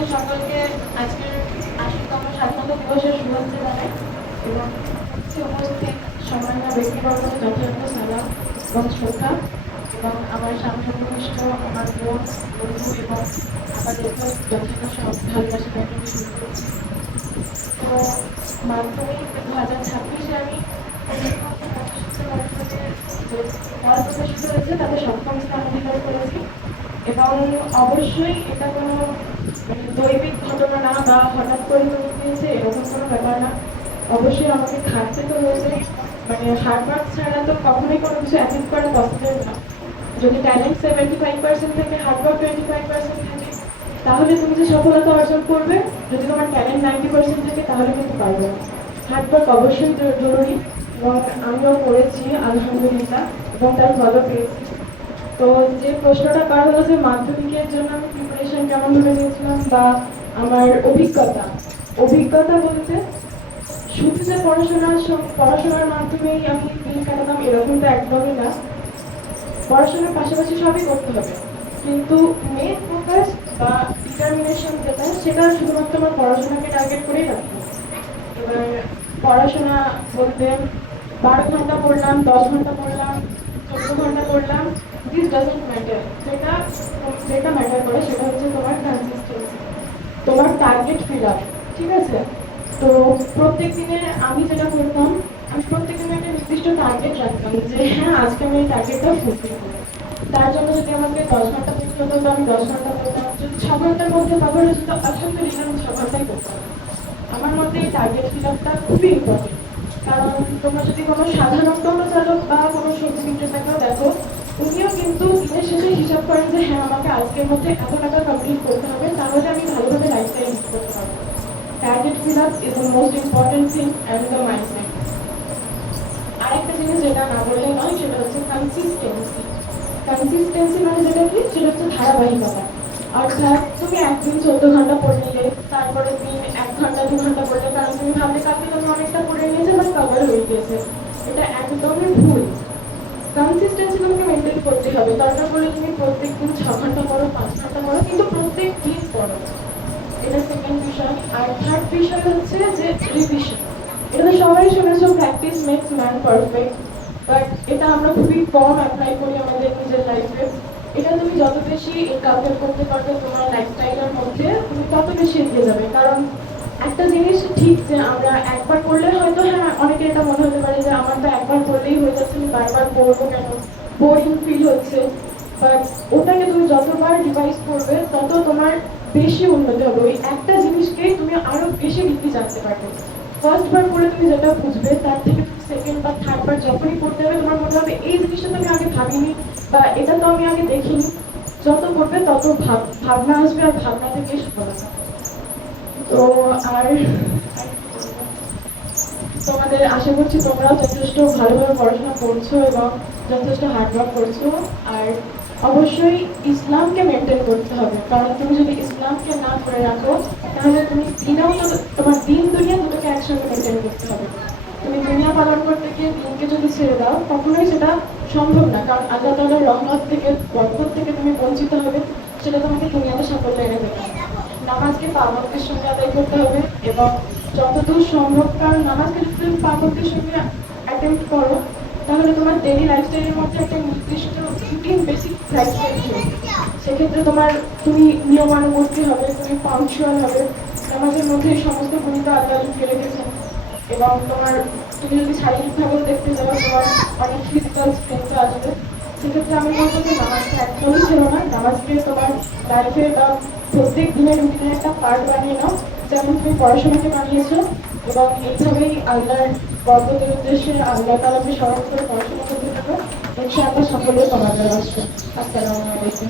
তোমাদের সকলকে আজকের ৮০তম স্বাধীনতা দিবসের শুভেচ্ছা জানাই এবং উপস্থিত সম্মানীয় ব্যক্তিবর্গকে যথাযথ সালাম এবং শ্রদ্ধা এবং আমার সামনে আমার বোন বন্ধু এবং আমাদেরকে যথাযথ ভালোবাসা ব্যাপারে শুরু করছি। তো মাধ্যমিক ২০২৬-এ আমি পড়াশোনা শুরু হয়েছে তাদের সপ্তম স্থান অধিকার করেছি এবং অবশ্যই এটা কোনো দৈবিক ঘটনা না বা হঠাৎ করে দিয়েছে এরকম কোনো ব্যাপার না। অবশ্যই আমাকে খাটতে তো হয়েছে, হার্ডওয়ার্ক ছাড়া তো কখনোই কোনো কিছু অ্যাচিভ করা পসিবল না। যদি ট্যালেন্ট 75% থেকে হার্ডওয়ার্ক 25% থাকে তাহলে তুমি যে সফলতা অর্জন করবে, যদি তোমার ট্যালেন্ট 90% থাকে তাহলে কিন্তু পারবে না। হার্ডওয়ার্ক অবশ্যই জরুরি এবং আমিও করেছি আলহামদুলিল্লাহ এবং তার ফলও পেয়েছি। তো যে প্রশ্নটা করা হলো যে মাধ্যমিকের জন্য আমি প্রিপারেশন কেমন ধরে নিয়েছিলাম বা আমার অভিজ্ঞতা বলতে শুধু যে পড়াশোনার মাধ্যমেই আমি দিন কাটাতাম এরকম তো একদমই না। পড়াশোনার পাশাপাশি সবই করতে হবে, কিন্তু মেন ফোকাস বা ডিটারমিনেশন যেটা সেটা শুধুমাত্র আমার পড়াশোনাকে টার্গেট করেই রাখবো। এবার পড়াশোনা বলতে 12 ঘন্টা পড়লাম, 10 ঘন্টা পড়লাম, 14 ঘন্টা পড়লাম, দিস ডাজন্ট ম্যাটার। যেটা ম্যাটার করে সেটা হচ্ছে তোমার কনসিস্টেন্সি, তোমার টার্গেট ফিল আপ। ঠিক আছে? তো প্রত্যেক দিনে আমি যেটা করতাম, আমি প্রত্যেক দিনে একটা নির্দিষ্ট টার্গেট রাখতাম যে হ্যাঁ আজকে আমি এই টার্গেটটা ফুলফিল করবো। তার জন্য যদি আমাকে 10 ঘন্টা পড়তে হতো তো আমি 10 ঘন্টা পড়তাম, যদি 6 ঘন্টার মধ্যে পাবো তো আলহামদুলিল্লাহ আমি 6 ঘন্টাই করতাম। আমার মতে এই টার্গেট ফিল আপটা খুবই ইম্পর্টেন্ট, কারণ তোমরা যদি কোনো সাধারণ টোটো চালক বা কোনো সবজি বিক্রেতাকেও দেখো, উনিও কিন্তু দিনের শেষে হিসাব করেন যে হ্যাঁ আমাকে আজকের মধ্যে এত টাকা কমপ্লিট করতে হবে, তাহলে আমি ভালোভাবে লাইফস্টাইল লিড করতে পারবো। Target fill up is the most important thing and the mindset. আরেকটা জিনিস যেটা না বললে নয় সেটা হচ্ছে কনসিস্টেন্সি মানে যেটা কি, সেটা হচ্ছে ধারাবাহিকতা। অর্থাৎ তুমি একদিন 14 ঘন্টা পড়ে নিলে, তারপরে দিন 1 ঘন্টা 2 ঘন্টা পড়লে, কারণ তুমি ভাবলে কালকে তুমি অনেকটা পড়ে নিয়েছে বা কভার হয়ে গিয়েছে। এটা একদমই ভুল। কনসিস্টেন্সি তোমাকে মেনটেন করতে হবে। দরকার পড়লে তুমি প্রত্যেক দিন 6 ঘন্টা পড়ো, 5 ঘন্টা পড়ো, কিন্তু প্রত্যেক দিন পড়ো। এটা সেকেন্ড বিষয়। আর থার্ড বিষয় হচ্ছে যে রিভিশন। এটা তো সবাই শুনেছো, practice makes man perfect, but এটা আমরা খুবই কম অ্যাপ্লাই করি আমাদের নিজের লাইফে। এটা তুমি যত বেশি ইনকালকেট করতে পারবে তোমার লাইফস্টাইলের মধ্যে, তুমি তত বেশি এগিয়ে যাবে। কারণ একটা জিনিস ঠিক যে আমরা একবার করলে হয়তো হ্যাঁ অনেকের এটা মনে হতে পারে যে আমার তো একবার করলেই হয়ে যাচ্ছে, আমি বারবার পড়বো কেন, বোরিং ফিল হচ্ছে। বাট ওটাকে তুমি যতবার রিভাইজ করবে তত তোমার বেশি উন্নতি হবে। ওই একটা জিনিসকেই তুমি আরো বেশি ডিপলি জানতে পারবে। ফার্স্ট বার করে তুমি যেটা বুঝবে তার থেকে তুমি সেকেন্ড বা থার্ড বার যখনই পড়তে হবে তোমার মনে হবে এই জিনিসটা তো আমি আগে ভাবিনি বা এটা তো আমি আগে দেখিনি। যত পড়বে তত ভাবনা আসবে, আর ভাবনা থেকে সফলতা। তো আর তোমাদের আশা করছি তোমরাও যথেষ্ট ভালোভাবে পড়াশোনা করছো এবং যথেষ্ট হার্ডওয়ার্ক করছো। আর অবশ্যই ইসলামকে মেনটেন করতে হবে, কারণ তুমি যদি ইসলামকে না ধরে রাখো তাহলে তুমি দিনেও তো তোমার দিন দুনিয়া দুটোকে একসঙ্গে মেনটেন করতে হবে। তুমি দুনিয়া পালন করতে গিয়ে দিনকে যদি ছেড়ে দাও কখনোই সেটা সম্ভব না, কারণ আল্লাহ তাআলার রহমত থেকে বরকত থেকে তুমি বঞ্চিত হবে, সেটা তোমাকে দুনিয়াতে সাফল্য এনে দেবে। নামাজকে পাবন্দের সঙ্গে আদায় করতে হবে এবং যতদূর সম্ভব, কারণ নামাজকে যদি তুমি পাবন্দের সঙ্গে অ্যাটেম্প্ট করো তাহলে তোমার ডেইলি লাইফস্টাইলের মধ্যে একটা নির্দিষ্ট রুটিন বেসিক লাইফস্টাইল চলবে। সেক্ষেত্রে তুমি নিয়মানুবর্তী হবে, তুমি পাংচুয়াল হবে, নামাজের মধ্যে সমস্ত গুণিত আল্লাহ লুকিয়ে রেখেছেন। এবং তুমি যদি শারীরিকভাবেও দেখতে যাও তোমার অনেক ফিজিক্যাল স্ট্রেংথ আসবে। সেক্ষেত্রে আমি বলবো যে নামাজকে একদমই ছিল না, নামাজকে তোমার লাইফে বা প্রত্যেক দিনের রুটিনের একটা পার্ট বানিয়ে নাও, যেমন তুমি পড়াশোনাকে বানিয়েছো। এবং এইভাবেই আল্লাহর বরকতের উদ্দেশ্যে আল্লাহ তাআলাকে স্মরণ করে পড়াশোনা করতে থাকো, ইনশাআল্লাহ সকলের সমাধান আসবে। আসসালামু আলাইকুম।